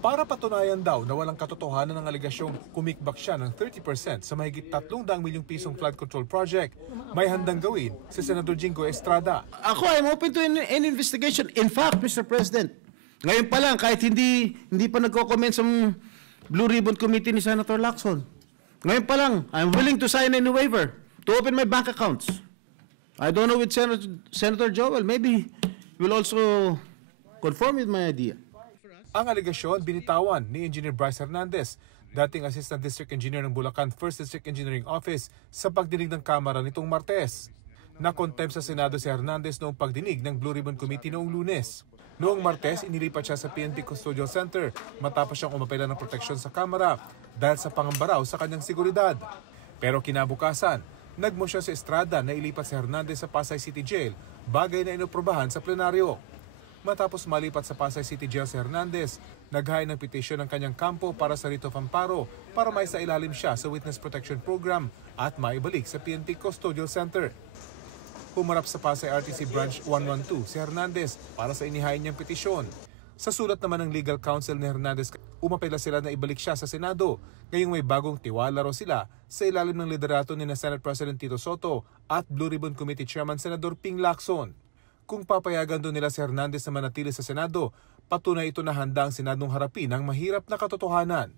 Para patunayan daw na walang katotohanan ng aligasyong kumikbak siya ng 30% sa mahigit 300 milyong pisong flood control project, may handang gawin si Senador Jingo Estrada. Ako, I'm open to any investigation. In fact, Mr. President, ngayon pa lang, kahit hindi pa nagko-comment sa Blue Ribbon Committee ni Senator Lacson, ngayon pa lang, I'm willing to sign any waiver to open my bank accounts. I don't know with Senator Joel, maybe he will also conform with my idea. Ang aligasyon binitawan ni Engineer Bryce Hernandez, dating Assistant District Engineer ng Bulacan 1st District Engineering Office sa pagdinig ng Kamara nitong Martes. Na-contempt sa Senado si Hernandez noong pagdinig ng Blue Ribbon Committee noong Lunes. Noong Martes, inilipat siya sa PNP Custodial Center matapos siyang umapela ng proteksyon sa Kamara dahil sa pangamba raw sa kanyang seguridad. Pero kinabukasan, nagmosyon si Estrada na ilipat si Hernandez sa Pasay City Jail, bagay na inoprobahan sa plenaryo. Matapos malipat sa Pasay City Jail si Hernandez, naghain ng petisyon ng kanyang kampo para sa writ of amparo para maisailalim siya sa Witness Protection Program at maibalik sa PNP Custodial Center. Humarap sa Pasay RTC Branch 112 si Hernandez para sa inihain niyang petisyon. Sa sulat naman ng legal counsel ni Hernandez, umapela sila na ibalik siya sa Senado. Ngayong may bagong tiwala raw sila sa ilalim ng liderato ni Senate President Tito Soto at Blue Ribbon Committee Chairman Senador Ping Lacson. Kung papayagan doon nila si Hernandez na manatili sa Senado, patunay ito na handa ang Senadong harapin ang mahirap na katotohanan.